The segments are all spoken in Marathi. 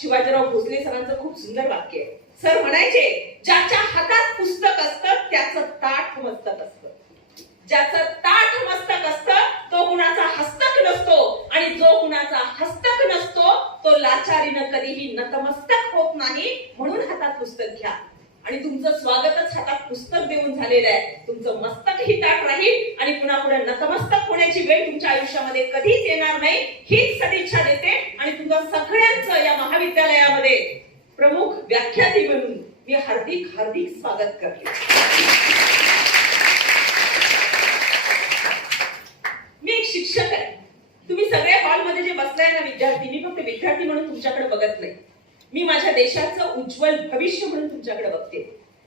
शिवाजीराव भोसले सरांचं खूप सुंदर वाक्य आहे. सर म्हणायचे ज्याच्या हातात पुस्तक असतं त्याचं ताट मस्तक असतं. ज्याचं ताट मस्तक असतं तो कुणाचा हस्तक नसतो आणि जो कुणाचा हस्तक नसतो तो लाचारीनं कधीही नतमस्तक होत नाही. म्हणून हातात पुस्तक घ्या. आणि तुमचं स्वागतच हातात पुस्तक देऊन झालेलं आहे. तुमचं मस्तकही ताट राहील आणि पुन्हा पुढे नतमस्तक होण्याची वेळ तुमच्या आयुष्यामध्ये कधीच येणार नाही. हीच सदिच्छा देते. आणि सगळ्यांचं या महाविद्यालयामध्ये प्रमुख व्याख्याती म्हणून मी हार्दिक हार्दिक स्वागत करते. मी एक शिक्षक आहे. तुम्ही सगळे हॉलमध्ये जे बसलाय ना विद्यार्थी मी फक्त विद्यार्थी म्हणून तुमच्याकडे बघत नाही. मी माझ्या देशाचं उज्ज्वल भविष्य म्हणून तुमच्याकडे बघते.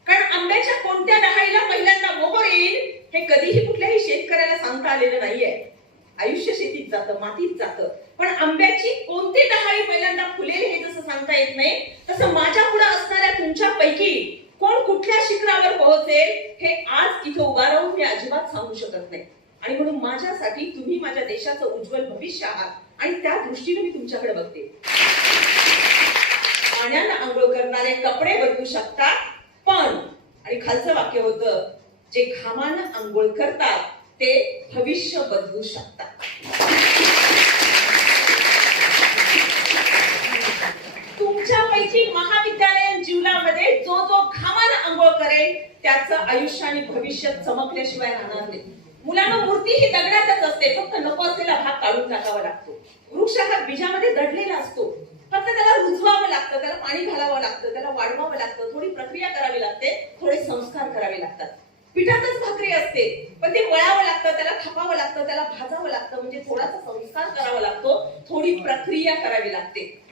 कारण आंब्याच्या कोणत्या डहाळीला पहिल्यांदा मोहर येईल हे कधीही कुठल्याही शेतकऱ्याला सांगता आलेलं नाहीये. आयुष्य शेतीत जातं मातीत जातं. पण आंब्याची कोणती डहाळी पहिल्यांदा फुलेल हे जसं सांगता येत नाही. तसं माझ्या पुढे असणाऱ्या तुमच्यापैकी कोण कुठल्या शिखरावर पोहोचेल हे आज इथं उभा राहून मी अजिबात सांगू शकत नाही. आणि म्हणून माझ्यासाठी तुम्ही माझ्या देशाचं उज्ज्वल भविष्य आहात आणि त्या दृष्टीने मी तुमच्याकडे बघते. पाण्यानं आंघोळ करणारे कपडे बदलू शकतात पण आणि खालचं वाक्य होतं जे घामानं आंघोळ करतात ते भविष्य बदलू शकतात तुमच्यापैकी महाविद्यालयीन जीवनामध्ये जो जो घामानं आंघोळ करेल त्याचं आयुष्य आणि भविष्य चमकल्याशिवाय राहणार नाही. मुलांना मूर्ती ही दगडातच असते. फक्त नको असलेला भाग काढून टाकावा लागतो. वृक्ष हा बीजामध्ये दडलेला असतो. फक्त त्याला रुजवावं लागतं त्याला पाणी घालावं लागतं त्याला वाढवावं लागतं थोडी प्रक्रिया करावी लागते थोडे संस्कार करावे लागतात. पिठातच भाकरी असते पण ते वळावं लागतं त्याला थापावं लागतं त्याला भाजावं लागतं म्हणजे थोडासा संस्कार करावा लागतो थोडी प्रक्रिया करावी लागते.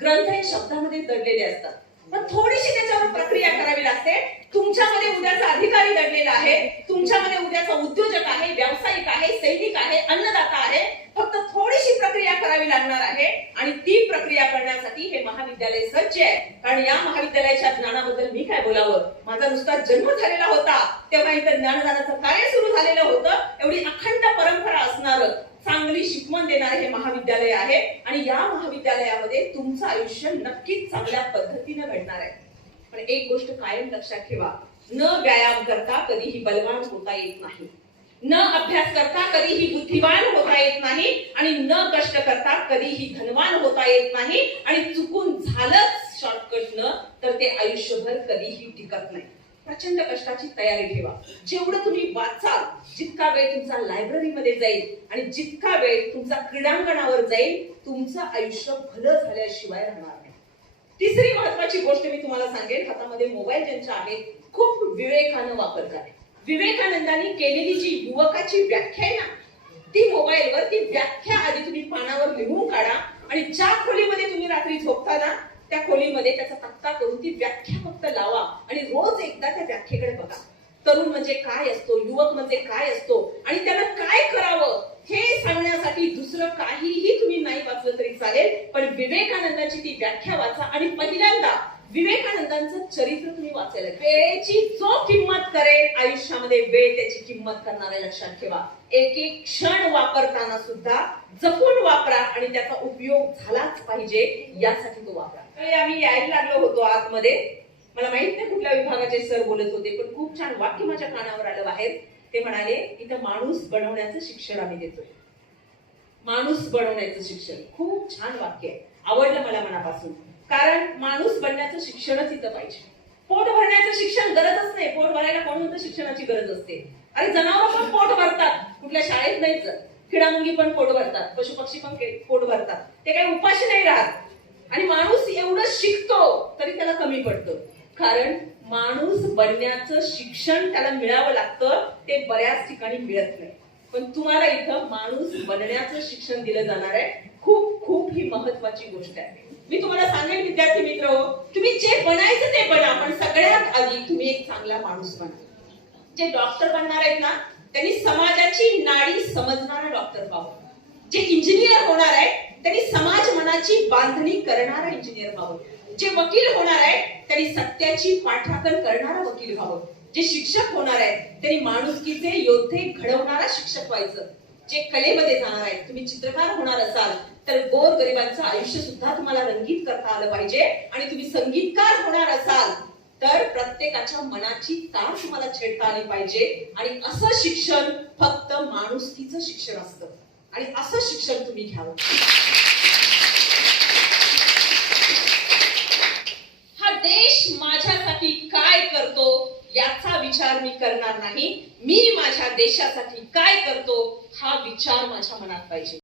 ग्रंथ हे शब्दामध्ये दडलेले असतात. पण थोडीशी त्याच्यावर प्रक्रिया करावी लागते. तुमच्यामध्ये उद्याचा अधिकारी दडलेला आहे. तुमच्यामध्ये उद्याचा उद्योजक आहे व्यावसायिक आहे सैनिक आहे अन्नदाता आहे. फक्त थोडीशी प्रक्रिया करावी लागणार आहे. आणि ती प्रक्रिया करण्यासाठी हे महाविद्यालय सज्ज आहे. कारण या महाविद्यालयाच्या ज्ञानाबद्दल मी काय बोलावं? माझा नुसता जन्म झालेला होता. तेव्हा इथं ज्ञानदानाचं कार्य सुरू झालेलं होतं. एवढी अखंड परंपरा असणार चांगली शिकवण देणारे हे महाविद्यालय आहे. आणि या महाविद्यालयामध्ये तुमचं आयुष्य नक्कीच चांगल्या पद्धतीने घडणार आहे. पण एक गोष्ट कायम लक्षात ठेवा न व्यायाम करता कधीही बलवान होता येत नाही. न अभ्यास करता कधीही बुद्धिवान होता येत नाही आणि न कष्ट करता कधीही धनवान होता येत नाही आणि चुकून झालंच शॉर्टकट न तर ते आयुष्यभर कधीही टिकत नाही. प्रचंड कष्टाची तयारी ठेवा. जेवढं तुम्ही वाचाल जितका वेळ तुमचा लायब्ररीमध्ये जाईल आणि जितका वेळ तुमचा क्रीडांगणावर जाईल तुमचं आयुष्य भलं झाल्याशिवाय राहणार. तिसरी महत्वाची गोष्ट मी तुम्हाला सांगेन हातामध्ये मोबाईल ज्यांच्या आहेत खूप विवेकानं वापर करा विवेकानंदांनी केलेली जी युवकाची व्याख्या आहे ना ती मोबाईलवर ती व्याख्या आधी तुम्ही पानावर लिहून काढा आणि ज्या खोलीमध्ये तुम्ही रात्री झोपता ना त्या खोलीमध्ये त्याचा तक्ता करून ती व्याख्या फक्त लावा आणि रोज एकदा त्या व्याख्येकडे बघा. तरुण म्हणजे काय असतो युवक म्हणजे काय असतो आणि त्याला काय दुसरं काहीही तुम्ही नाही वाचलं तरी चालेल पण विवेकानंदाची ती व्याख्या वाचा आणि पहिल्यांदा विवेकानंदांचं चरित्र तुम्ही वाचायला वेळेची जो किंमत करेल आयुष्यामध्ये वेळ त्याची किंमत करणार आहे लक्षात ठेवा. एक एक क्षण वापरताना सुद्धा जपून वापरा आणि त्याचा उपयोग झालाच पाहिजे यासाठी तो वापरा. आम्ही यायला लागलो होतो आतमध्ये. मला माहीत नाही कुठल्या विभागाचे सर बोलत होते पण खूप छान वाक्य माझ्या कानावर आलं बाहेर. ते म्हणाले इथं माणूस बनवण्याचं शिक्षण आम्ही देतोय. माणूस बनवण्याचं शिक्षण. खूप छान वाक्य आहे. आवडलं मला मनापासून. कारण माणूस बनण्याचं शिक्षणच इथं पाहिजे. पोट भरण्याचं शिक्षण गरजच नाही. पोट भरायला कोण म्हणतं शिक्षणाची गरज असते? अरे जनावर पण पोट भरतात. कुठल्या शाळेत नाहीच खिडामुंगी पण पोट भरतात. पशु पक्षी पण पोट भरतात. ते काही उपाशी नाही राहत. आणि माणूस एवढं शिकतो तरी त्याला कमी पडतं. कारण माणूस बनण्याचं शिक्षण त्याला मिळावं लागतं ते बऱ्याच ठिकाणी मिळत नाही. पण तुम्हाला इथं माणूस बनण्याचं शिक्षण दिलं जाणार आहे. खूप खूप ही महत्वाची गोष्ट आहे. मी तुम्हाला सांगेन विद्यार्थी मित्र हो, तुम्ही जे बनायचं ते बना पण सगळ्यात आधी तुम्ही एक चांगला माणूस बना. जे डॉक्टर बनणार आहेत ना त्यांनी समाजाची नाडी समजणारा डॉक्टर पाहू जे इंजिनियर होणार आहे त्यांनी समाज मनाची बांधणी करणारा इंजिनियर पाहू जे वकील होणार आहे त्यांनी सत्याची पाठाकर करणारा वकील व्हावं. जे शिक्षक होणार आहेत त्यांनी माणुसकीचे योद्धे घडवणारा शिक्षक व्हायचं. जे कलेमध्ये जाणार आहेत तुम्ही चित्रकार होणार असाल तर गोर गरिबांचं आयुष्य सुद्धा तुम्हाला रंगीत करता आलं पाहिजे. आणि तुम्ही संगीतकार होणार असाल तर प्रत्येकाच्या मनाची तार तुम्हाला छेडता आली पाहिजे. आणि असं शिक्षण फक्त माणुसकीचं शिक्षण असतं. आणि असं शिक्षण तुम्ही घ्यावं. हा देश माझ्यासाठी काय करतो? याचा विचार मी करणार नाही. मी माझ्या देशासाठी काय करतो हा विचार माझ्या मनात पाहिजे.